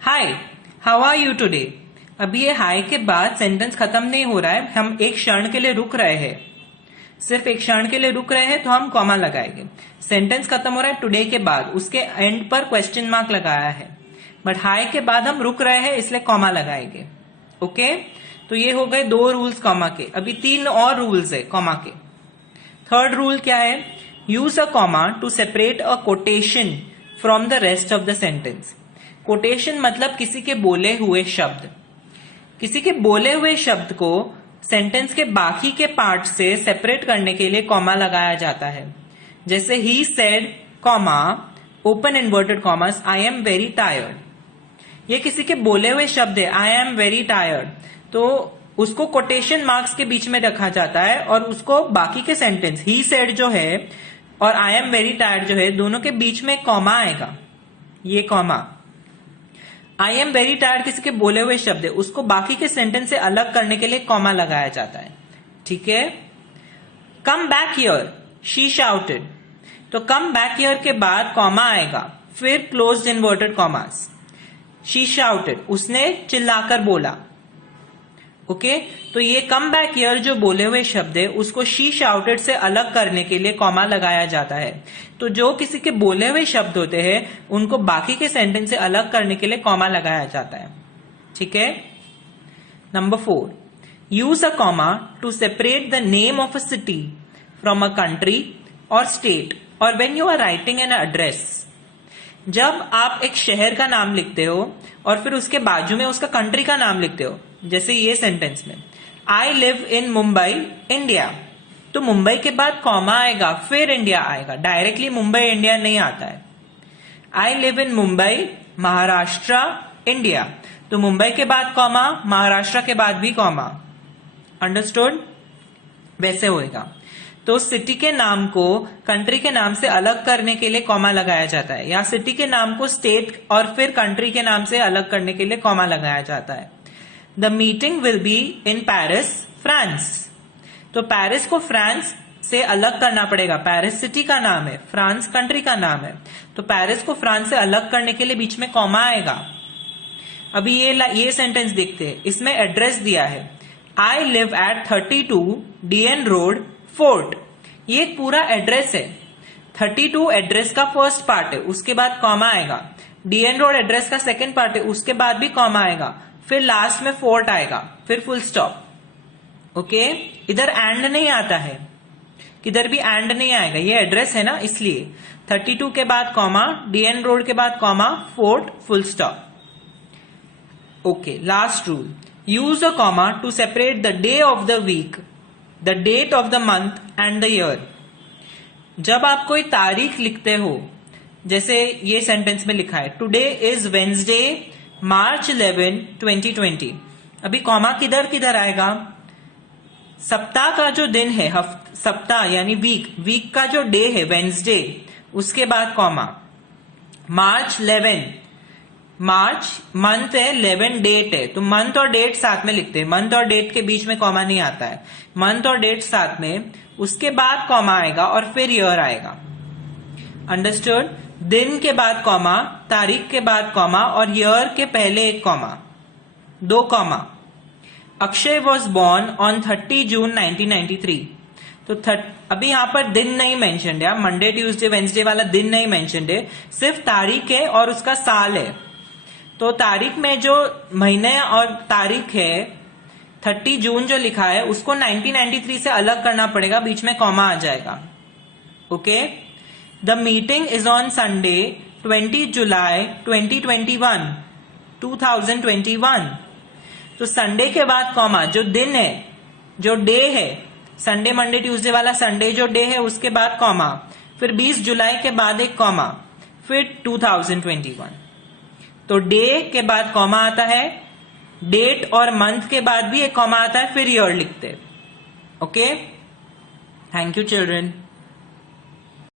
Hi, how are you today. अभी ये हाय के बाद सेंटेंस खत्म नहीं हो रहा है, हम एक क्षण के लिए रुक रहे हैं, सिर्फ एक क्षण के लिए रुक रहे हैं तो हम कॉमा लगाएंगे। सेंटेंस खत्म हो रहा है टुडे के बाद, उसके एंड पर क्वेश्चन मार्क लगाया है, बट हाय के बाद हम रुक रहे हैं इसलिए कॉमा लगाएंगे। ओके, तो ये हो गए 2 रूल्स कॉमा के। अभी 3 और रूल्स है कॉमा के। थर्ड रूल क्या है? Use a comma to separate a quotation from the rest of the sentence. Quotation मतलब किसी के बोले हुए शब्द। किसी के बोले हुए शब्द को सेंटेंस के बाकी के पार्ट से सेपरेट करने के लिए कॉमा लगाया जाता है। जैसे he said comma open inverted commerce I am very tired. ये किसी के बोले हुए शब्द है, आई एम वेरी टायर्ड, तो उसको कोटेशन मार्क्स के बीच में रखा जाता है और उसको बाकी के सेंटेंस ही सेड जो है और आई एम वेरी टायर्ड जो है दोनों के बीच में कॉमा आएगा। ये comma I am very tired किसी के बोले हुए शब्द है, उसको बाकी के सेंटेंस से अलग करने के लिए कॉमा लगाया जाता है। ठीक है। Come back here she shouted, तो कम बैक हियर के बाद कॉमा आएगा, फिर closed inverted commas. She shouted, उसने चिल्लाकर बोला। ओके, तो ये कम बैक हियर जो बोले हुए शब्द है उसको शी शाउटेड से अलग करने के लिए कॉमा लगाया जाता है। तो जो किसी के बोले हुए शब्द होते हैं उनको बाकी के सेंटेंस से अलग करने के लिए कॉमा लगाया जाता है। ठीक है। Number 4, use a comma to separate the name of a city from a country और स्टेट और when you are writing an address. जब आप एक शहर का नाम लिखते हो और फिर उसके बाजू में उसका कंट्री का नाम लिखते हो, जैसे ये सेंटेंस में I live in Mumbai India, तो मुंबई के बाद कॉमा आएगा फिर इंडिया आएगा, डायरेक्टली मुंबई इंडिया नहीं आता है। I live in Mumbai Maharashtra India, तो मुंबई के बाद कॉमा, महाराष्ट्र के बाद भी कॉमा। अंडरस्टूड? वैसे होएगा। तो सिटी के नाम को कंट्री के नाम से अलग करने के लिए कॉमा लगाया जाता है, या सिटी के नाम को स्टेट और फिर कंट्री के नाम से अलग करने के लिए कॉमा लगाया जाता है। The meeting will be in Paris France, तो पेरिस को फ्रांस से अलग करना पड़ेगा। पेरिस सिटी का नाम है, फ्रांस कंट्री का नाम है, तो पेरिस को फ्रांस से अलग करने के लिए बीच में कॉमा आएगा। अभी ये सेंटेंस देखते हैं, इसमें एड्रेस दिया है I live at 32 DN road fort, ये एक पूरा एड्रेस है। 32 एड्रेस का फर्स्ट पार्ट है, उसके बाद कॉमा आएगा। DN रोड एड्रेस का सेकंड पार्ट है, उसके बाद भी कॉमा आएगा, फिर लास्ट में फोर्ट आएगा, फिर फुल स्टॉप। ओके, इधर एंड नहीं आता है, किधर भी एंड नहीं आएगा, ये एड्रेस है ना इसलिए। 32 के बाद कॉमा, DN रोड के बाद comma, Fort, full stop. Okay, last rule, use a comma to separate the day of the week, the date of the month and the year. जब आप कोई तारीख लिखते हो, जैसे ये सेंटेंस में लिखा है टुडे इज वेंसडे March 11, 2020, अभी कॉमा किधर किधर आएगा? सप्ताह का जो दिन है, सप्ताह यानी वीक का जो डे है वेंसडे, उसके बाद कॉमा। March 11, मार्च मंथ है, 11 डेट है, तो मंथ और डेट साथ में लिखते हैं, मंथ और डेट के बीच में कॉमा नहीं आता है, मंथ और डेट साथ में, उसके बाद कॉमा आएगा और फिर ईयर आएगा। अंडरस्टूड? दिन के बाद कॉमा, तारीख के बाद कॉमा और ईयर के पहले एक comma, 2 comma. Akshay was born on 30 जून 1993, तो अभी यहां पर दिन नहीं मेंशन्ड है, मंडे ट्यूसडे वेंसडे वाला दिन नहीं मेंशन्ड है, सिर्फ तारीख है और उसका साल है। तो तारीख में जो महीने और तारीख है 30 जून जो लिखा है उसको 1993 से अलग करना पड़ेगा, बीच में कॉमा आ जाएगा। Okay, the meeting is on Sunday 20 जुलाई 2021, तो संडे के बाद कॉमा, जो दिन है, जो डे है, संडे मंडे ट्यूसडे वाला संडे जो डे है उसके बाद कॉमा, फिर 20 जुलाई के बाद एक कॉमा, फिर 2021। तो डे के बाद कॉमा आता है, डेट और मंथ के बाद भी एक कॉमा आता है, फिर ईयर लिखते हैं। Okay, thank you children.